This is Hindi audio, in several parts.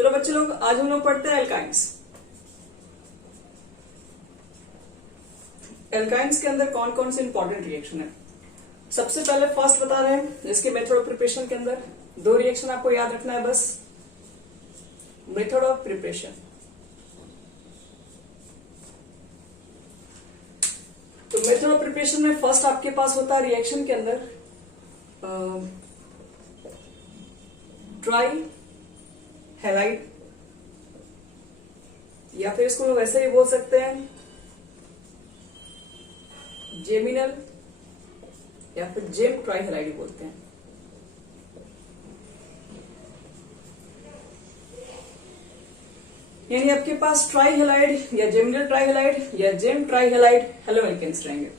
चलो बच्चे लोग, आज हम लोग पढ़ते हैं एल्काइंस। एल्काइंस के अंदर कौन कौन से इंपॉर्टेंट रिएक्शन है। सबसे पहले फर्स्ट बता रहे हैं, जिसके मेथड ऑफ प्रिपरेशन के अंदर दो रिएक्शन आपको याद रखना है बस। मेथड ऑफ प्रिपरेशन, तो मेथड ऑफ प्रिपरेशन में फर्स्ट आपके पास होता है रिएक्शन के अंदर ट्राई हैलाइड, या फिर इसको वैसे ही बोल सकते हैं जेमिनल, या फिर जेम ट्राई हैलाइड बोलते हैं। यानी आपके पास ट्राई हैलाइड या जेमिनल ट्राई हैलाइड या जेम ट्राई हैलाइड हेलोएल्केन्स रहेंगे।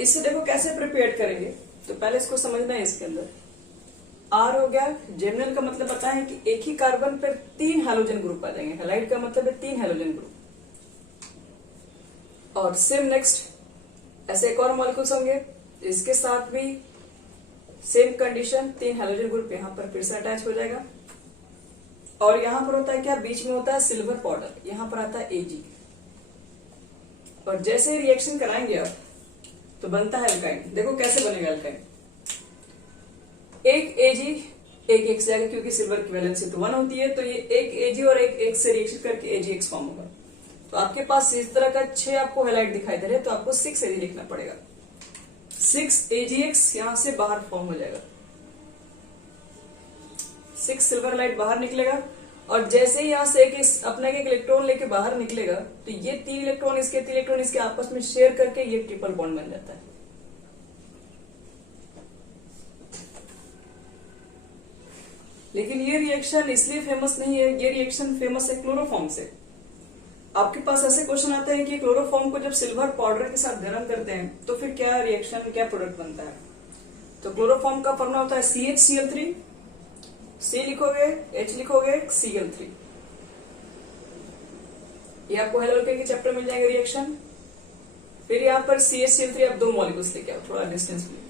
इससे देखो कैसे प्रिपेयर करेंगे, तो पहले इसको समझना है। इसके अंदर आर हो गया, जेमिनल का मतलब पता है कि एक ही कार्बन पर 3 हैलोजन ग्रुप आ जाएंगे। हैलाइड का मतलब है 3 हैलोजन ग्रुप। और सेम नेक्स्ट ऐसे एक और मॉलिक्यूल्स होंगे, इसके साथ भी सेम कंडीशन, 3 हैलोजन ग्रुप यहां पर फिर से अटैच हो जाएगा। और यहां पर होता है क्या, बीच में होता है सिल्वर पाउडर, यहां पर आता है एजी। और जैसे ही रिएक्शन कराएंगे आप तो बनता है एल्काइन। देखो कैसे बनेगा एल्काइन। एक एजी एक एक्स जाएगा, क्योंकि सिल्वर की वैलेंसी तो 1 होती है, तो ये एक एजी और एक एक्स से रिएक्शन करके एजी एक्स फॉर्म होगा। तो आपके पास इस तरह का 6 आपको हैलाइड दिखाई दे रहे हैं, तो आपको 6 एजी लिखना पड़ेगा। 6 एजी एक्स यहां से बाहर फॉर्म हो जाएगा, 6 सिल्वर लाइट बाहर निकलेगा। और जैसे ही यहां से अपने एक इलेक्ट्रॉन लेके बाहर निकलेगा, तो ये 3 इलेक्ट्रॉन इसके 3 इलेक्ट्रॉन इसके आपस में शेयर करके ये ट्रिपल बॉन्ड बन जाता है। लेकिन ये रिएक्शन इसलिए फेमस नहीं है, ये रिएक्शन फेमस है क्लोरोफॉर्म से। आपके पास ऐसे क्वेश्चन आते हैं कि क्लोरोफॉर्म को जब सिल्वर पाउडर के साथ गर्म करते हैं तो फिर क्या रिएक्शन, क्या प्रोडक्ट बनता है। तो क्लोरोफॉर्म का फॉर्मूला होता है CH Cl3, C लिखोगे, H लिखोगे, Cl3। ये आपको हेलोएल्केन के चैप्टर मिल जाएंगे रिएक्शन। फिर यहाँ पर CH Cl3 आप 2 मॉलिक्यूल्स लेके आओ, थोड़ा डिस्टेंस में लिखो,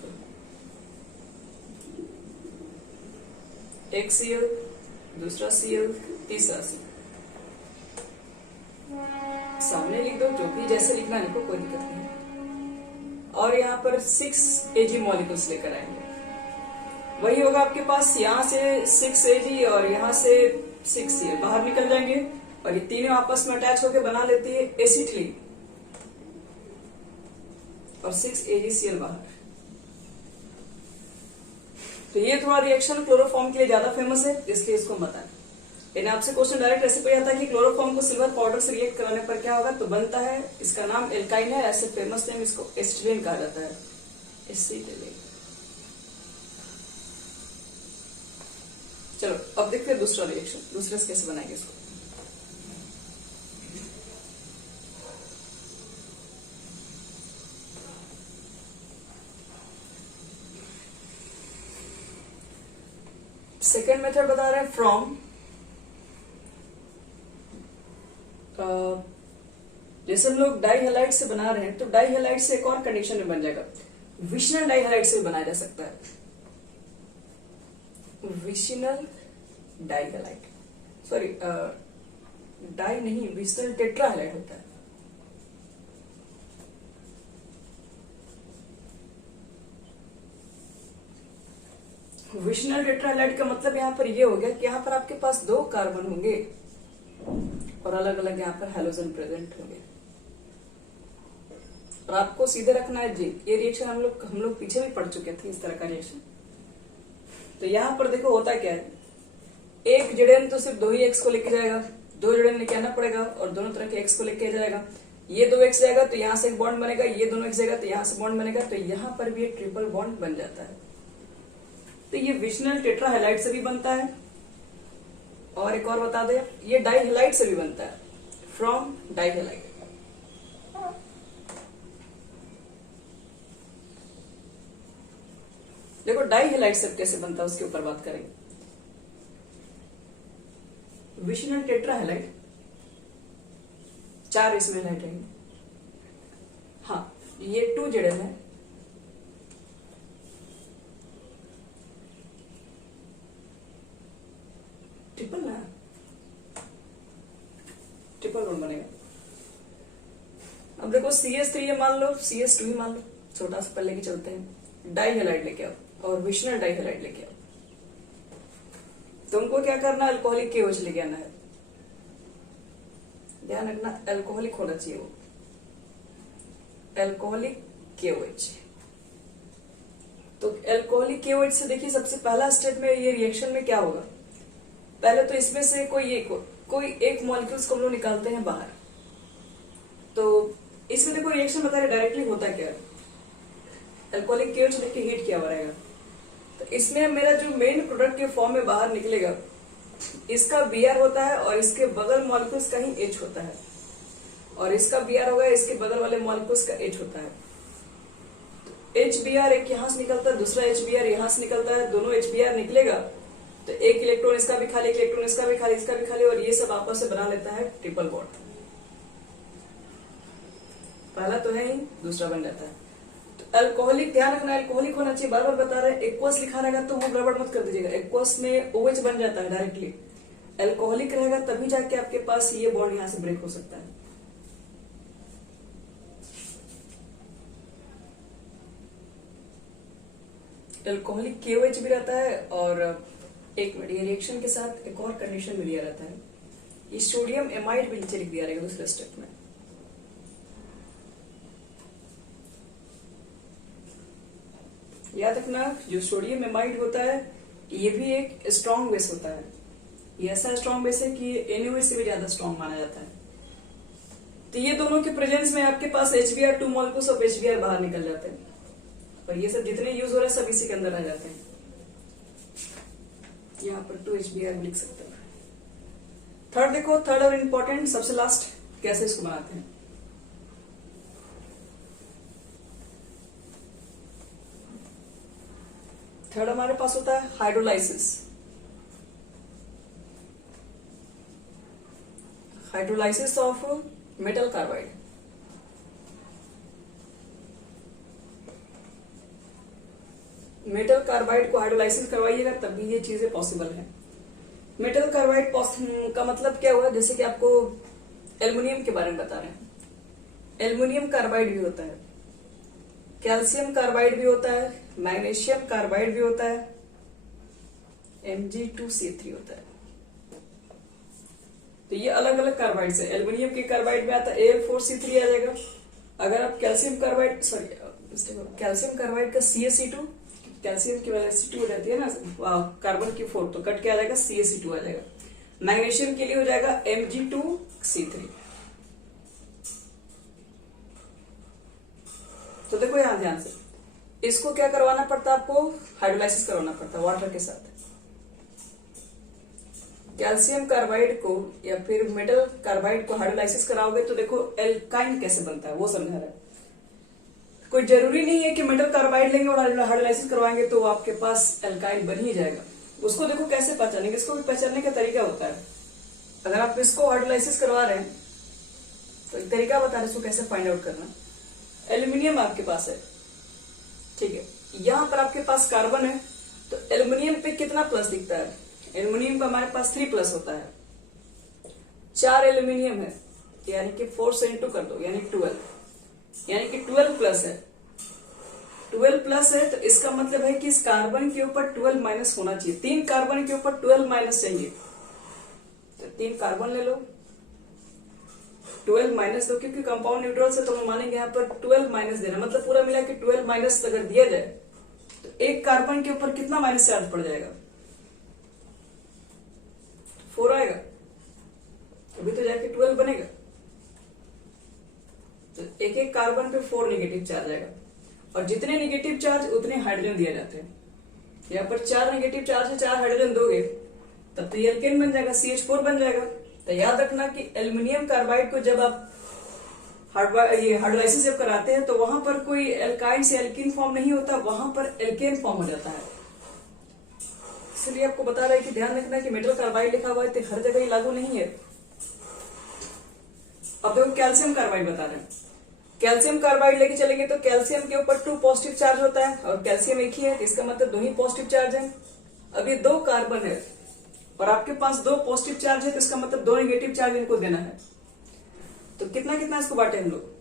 एक Cl, दूसरा Cl, तीसरा Cl। सामने लिख दो, जो भी जैसे लिखना लिखो, कोई दिक्कत नहीं। और यहाँ पर 6 Ag मॉलिक्यूल्स लेकर आएंगे। वही होगा आपके पास, यहां से 6 Ag और यहां से 6 Cl बाहर निकल जाएंगे, और ये तीनों आपस में अटैच होकर बना लेती है एसिटिलीन, और 6 AgCl बाहर। तो ये थोड़ा रिएक्शन क्लोरोफॉर्म के लिए ज्यादा फेमस है, इसलिए इसको बता। लेकिन आपसे क्वेश्चन डायरेक्ट ऐसे कोई आता है कि क्लोरोफॉर्म को सिल्वर पाउडर से रिएक्ट कराने पर क्या होगा, तो बनता है, इसका नाम एल्काइन है, ऐसे फेमस नेम इसको एसिटिलीन कहा जाता है, एसिटिलीन। चलो अब देखते हैं दूसरा रिएक्शन, दूसरे से कैसे बनाएंगे इसको। सेकेंड मेथड बता रहे हैं फ्रॉम। जैसे हम लोग डाई हैलाइड से बना रहे हैं, तो डाई हैलाइड से एक और कंडीशन में बन जाएगा, विशनल डाई हैलाइड से भी बनाया जा सकता है। विशनल डाई हैलाइड, सॉरी डाई नहीं, विशनल टेट्रा हैलाइड होता है। विशनल टेट्रा हैलाइड का मतलब यहां पर ये हो गया कि यहां पर आपके पास 2 कार्बन होंगे और अलग अलग यहां पर हैलोजन प्रेजेंट होंगे, और आपको सीधे रखना है जिंक। ये रिएक्शन हम लोग पीछे भी पढ़ चुके थे, इस तरह का रिएक्शन। तो यहां पर देखो होता क्या है, एक जेडेन तो सिर्फ 2 ही एक्स को लेके जाएगा, 2 जेडेन लेके आना पड़ेगा, और दोनों तरह के एक्स को लेके जाएगा। ये 2 एक्स जाएगा तो यहां से एक बॉन्ड बनेगा, ये दोनों एक्स जाएगा तो यहां से बॉन्ड बनेगा, तो यहां पर भी एक ट्रिपल बॉन्ड बन जाता है। तो ये विशनल टेट्रा हैलाइड से भी बनता है, और एक और बता दे, ये डाई हैलाइड से भी बनता है, फ्रॉम डाई हैलाइड। देखो डाई हैलाइड से कैसे बनता है उसके ऊपर बात करेंगे। विशनल टेट्रा हैलाइड 4 इसमें हैलाइड रहेंगे। हाँ, ये 2 जेडन है, ट्रिपल ना, ट्रिपल बॉन्ड बनेगा। अब देखो CH3 है मान लो, CH2 ही मान लो, छोटा सा पहले के चलते हैं, डाई हेलाइड लेके आओ और विशनल डाई हेलाइड लेके आओ। तुमको क्या करना है, अल्कोहलिक KOH लेके आना है। ध्यान रखना अल्कोहलिक होना चाहिए वो, अल्कोहलिक KOH। तो अल्कोहलिक KOH से देखिए सबसे पहला स्टेप में ये रिएक्शन में क्या होगा, पहले तो इसमें से कोई एक मॉलिक्यूल्स को हम लोग निकालते हैं बाहर। तो इसमें देखो रिएक्शन बता रहे डायरेक्टली होता क्या है, अल्कोहलिक KOH लेके हीट किया हुआ रहेगा। तो इसमें मेरा जो मेन प्रोडक्ट के फॉर्म में बाहर निकलेगा, इसका Br होता है और इसके बगल मॉलिक्यूल्स का ही H होता है, और इसका Br होगा, इसके बगल वाले मॉलिक्यूल्स का H होता है। तो HBr एक यहां से निकलता है, दूसरा HBr यहां से निकलता है, दोनों HBr निकलेगा तो एक इलेक्ट्रॉन इसका भी खाली, एक इलेक्ट्रॉन इसका भी खाली, इसका भी खाली, और ये सब आपस में बना लेता है ट्रिपल बॉन्ड। पहला तो है ही, दूसरा बन जाता है। तो अल्कोहलिक, ध्यान रखना अल्कोहलिक होना चाहिए, बार बार बता रहे हैं। एक्वस लिखा रहेगा तो वो गड़बड़ मत कर दीजिएगा, एक्वस में OH बन जाता है डायरेक्टली। अल्कोहलिक रहेगा तभी जाके आपके पास ये बॉन्ड यहां से ब्रेक हो सकता है। अल्कोहलिक KOH भी रहता है, और एक मिनट, ये रिएक्शन के साथ एक और कंडीशन भी दिया रहता है, ये सोडियम एमाइड भी नीचे लिख दिया रहेगा दूसरे स्टेप में। याद रखना जो सोडियम एमाइड होता है ये भी एक स्ट्रॉन्ग बेस होता है, ये ऐसा स्ट्रॉन्ग बेस है कि NaOH से भी ज्यादा स्ट्रॉन्ग माना जाता है। तो ये दोनों के प्रेजेंस में आपके पास HBr2 मॉलिक्यूल्स ऑफ HBr बाहर निकल जाते हैं, और ये सब जितने यूज हो रहे हैं सब इसी के अंदर आ जाते हैं। यहाँ पर 2HBr लिख सकते हैं। थर्ड देखो, थर्ड और इंपॉर्टेंट सबसे लास्ट, कैसे इसको बनाते हैं। थर्ड हमारे पास होता है hydrolysis. Hydrolysis of metal carbide. Metal carbide को हाइड्रोलाइसिस करवाइएगा तभी ये चीजें पॉसिबल है। मेटल कार्बाइड का मतलब क्या हुआ, जैसे कि आपको एल्युमिनियम के बारे में बता रहे हैं, एल्युमिनियम कार्बाइड भी होता है, कैल्शियम कार्बाइड भी होता है, मैग्नीशियम कार्बाइड भी होता है, Mg2C3 होता है। तो ये अलग अलग कार्बाइड है। एल्युमिनियम के कार्बाइड में आता है Al4C3 आ जाएगा। अगर आप कैल्शियम कार्बाइड का CaC2, कैल्शियम की वजह से 2 रहती है ना, कार्बन की 4, तो कट के आ जाएगा CaC2 आ जाएगा। मैग्नीशियम के लिए हो जाएगा Mg2C3। तो देखो यहां ध्यान से, इसको क्या करवाना पड़ता है आपको, हाइड्रोलाइसिस करवाना पड़ता है वाटर के साथ। कैल्शियम कार्बाइड को या फिर मेटल कार्बाइड को हाइड्रोलाइसिस कराओगे तो देखो एल्काइन कैसे बनता है वो समझा रहा है। कोई जरूरी नहीं है कि मेटल कार्बाइड लेंगे और हाइड्रोलाइसिस करवाएंगे तो आपके पास एल्काइन बन ही जाएगा। उसको देखो कैसे पहचानेंगे, इसको भी पहचानने का तरीका होता है। अगर आप इसको हाइड्रोलाइसिस करवा रहे हैं तो एक तरीका बता रहे इसको कैसे फाइंड आउट करना। एल्यूमिनियम आपके पास है, ठीक है, यहां पर आपके पास कार्बन है, तो एल्यूमिनियम पे कितना प्लस दिखता है, एल्यूमिनियम का हमारे पास 3 प्लस होता है। 4 एल्यूमिनियम है यानी कि 4 से इंटू कर दो यानी 12, यानी कि 12 प्लस है। 12 प्लस है तो इसका मतलब है कि इस कार्बन के ऊपर 12 माइनस होना चाहिए। 3 कार्बन के ऊपर 12 माइनस चाहिए, तो 3 कार्बन ले लो, 12 माइनस दो, क्योंकि कंपाउंड न्यूट्रल से तो हम मानेंगे यहाँ पर 12 माइनस देना, मतलब पूरा मिला के 12 माइनस अगर दिया जाए तो एक कार्बन के ऊपर कितना माइनस चार्ज पड़ जाएगा, 4 आएगा, अभी तो जाके 12 बनेगा। तो एक एक कार्बन पे 4 नेगेटिव चार्ज आएगा, और जितने नेगेटिव चार्ज उतने हाइड्रोजन दिए जाते हैं। यहाँ पर 4 नेगेटिव चार्ज है, 4 हाइड्रोजन दोगे तब तो ये एल्केन बन जाएगा, CH4 बन जाएगा। तो याद रखना कि एल्यूमिनियम कार्बाइड को जब आप हाइड्रोलाइसिस जब कराते हैं तो वहां पर कोई एल्काइन से एल्कीन फॉर्म नहीं होता, वहां पर एल्केन फॉर्म हो जाता है। इसलिए आपको बता रहा है कि ध्यान रखना कि मेटल कार्बाइड लिखा हुआ है तो हर जगह ही लागू नहीं है। अब देखो कैल्शियम कार्बाइड बता रहे हैं, कैल्शियम कार्बाइड लेके चलेंगे तो कैल्शियम के ऊपर 2 पॉजिटिव चार्ज होता है और कैल्शियम एक ही है, इसका मतलब 2 ही पॉजिटिव चार्ज है। अब ये 2 कार्बन है, और आपके पास 2 पॉजिटिव चार्ज है, तो इसका मतलब 2 नेगेटिव चार्ज इनको देना है। तो कितना कितना इसको बांटे हम लोग,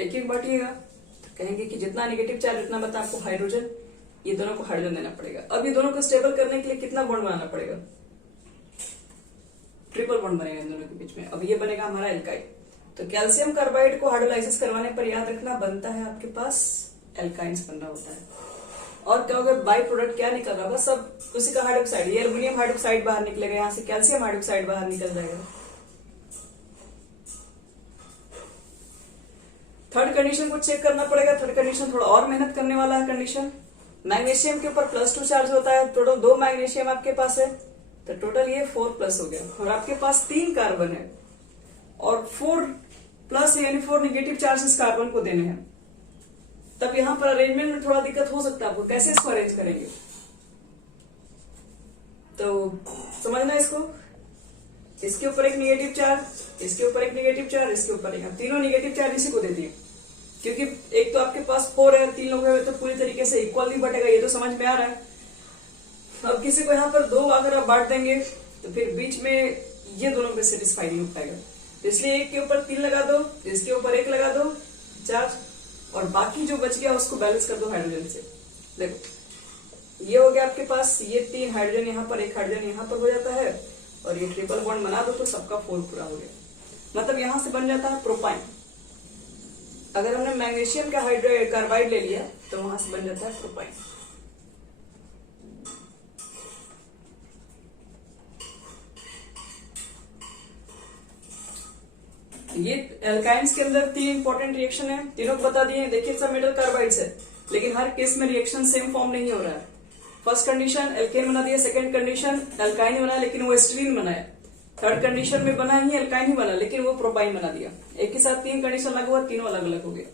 एक एक बांटिएगा। तो कहेंगे कि जितना नेगेटिव चार्ज उतना मतलब आपको हाइड्रोजन, ये दोनों को हाइड्रोजन देना पड़ेगा। अब ये दोनों को स्टेबल करने के लिए कितना बॉन्ड बनाना पड़ेगा, ट्रिपल बॉन्ड बनेगा इन दोनों के बीच में। अब ये बनेगा हमारा एल्काइल। तो कैल्शियम कार्बाइड को हाइड्रोलाइसिस करवाने पर याद रखना बनता है आपके पास एल्काइंस बन रहा होता है। और क्या होगा, बाई प्रोडक्ट क्या निकल रहा होगा, सब उसी का हाइड्रोक्साइड, ये एल्युमिनियम हाइड्रोक्साइड बाहर निकलेगा, यहाँ से कैल्शियम हाइड्रोक्साइड बाहर निकल जाएगा। थर्ड कंडीशन को चेक करना पड़ेगा। थर्ड कंडीशन थोड़ा और मेहनत करने वाला है कंडीशन। मैग्नीशियम के ऊपर +2 चार्ज होता है, टोटल 2 मैग्नीशियम आपके पास है, तो टोटल ये 4+ हो गया। और आपके पास 3 कार्बन है और 4+ यानी 4 नेगेटिव चार्जेस कार्बन को देने हैं। तब यहां पर अरेंजमेंट में थोड़ा दिक्कत हो सकता है आपको, कैसे इसको अरेंज करेंगे, तो समझना इसको। इसके ऊपर एक नेगेटिव चार्ज, इसके ऊपर एक नेगेटिव चार्ज, इसके ऊपर एक, तीनों नेगेटिव चार्ज इसी को देती है, क्योंकि एक तो आपके पास 4 है, 3 लोग हैं, तो पूरी तरीके से इक्वल नहीं बटेगा, ये तो समझ में आ रहा है। अब किसी को यहाँ पर 2 अगर आप बांट देंगे तो फिर बीच में ये दोनों में सेटिस्फाई नहीं हो पाएगा, इसलिए एक के ऊपर 3 लगा दो, इसके ऊपर 1 लगा दो चार्ज, और बाकी जो बच गया उसको बैलेंस कर दो हाइड्रोजन से। देखो ये हो गया आपके पास, ये 3 हाइड्रोजन यहाँ पर, 1 हाइड्रोजन यहाँ पर हो जाता है, और ये ट्रिपल बॉन्ड बना दो तो सबका 4 पूरा हो गया। मतलब यहां से बन जाता है प्रोपाइन। अगर हमने मैग्नीशियम का हाइड्राइड कार्बाइड ले लिया तो वहां से बन जाता है प्रोपाइन। ये एल्काइंस के अंदर 3 इंपॉर्टेंट रिएक्शन है, तीनों को बता दिए। देखिए सब मेटल कार्बाइड्स है, लेकिन हर केस में रिएक्शन सेम फॉर्म नहीं हो रहा है। फर्स्ट कंडीशन एल्केन बना दिया, सेकंड कंडीशन एल्काइन बना लेकिन वो एस्ट्रीन बनाया, थर्ड कंडीशन में बना ही एल्काइन ही बना लेकिन वो प्रोपाइन बना दिया। एक ही साथ 3 कंडीशन लागू हुआ, तीनों अलग अलग हो गया।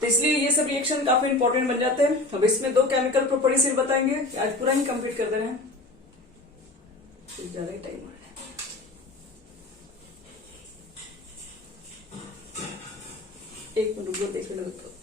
तो इसलिए ये सब रिएक्शन काफी इंपॉर्टेंट बन जाते हैं। अब इसमें 2 केमिकल प्रॉपर्टी सिर्फ बताएंगे, आज पूरा ही कंप्लीट कर दे रहे हैं, ज्यादा ही टाइम आ रहा है। एक मिनट रुको, देखने लगता हूं।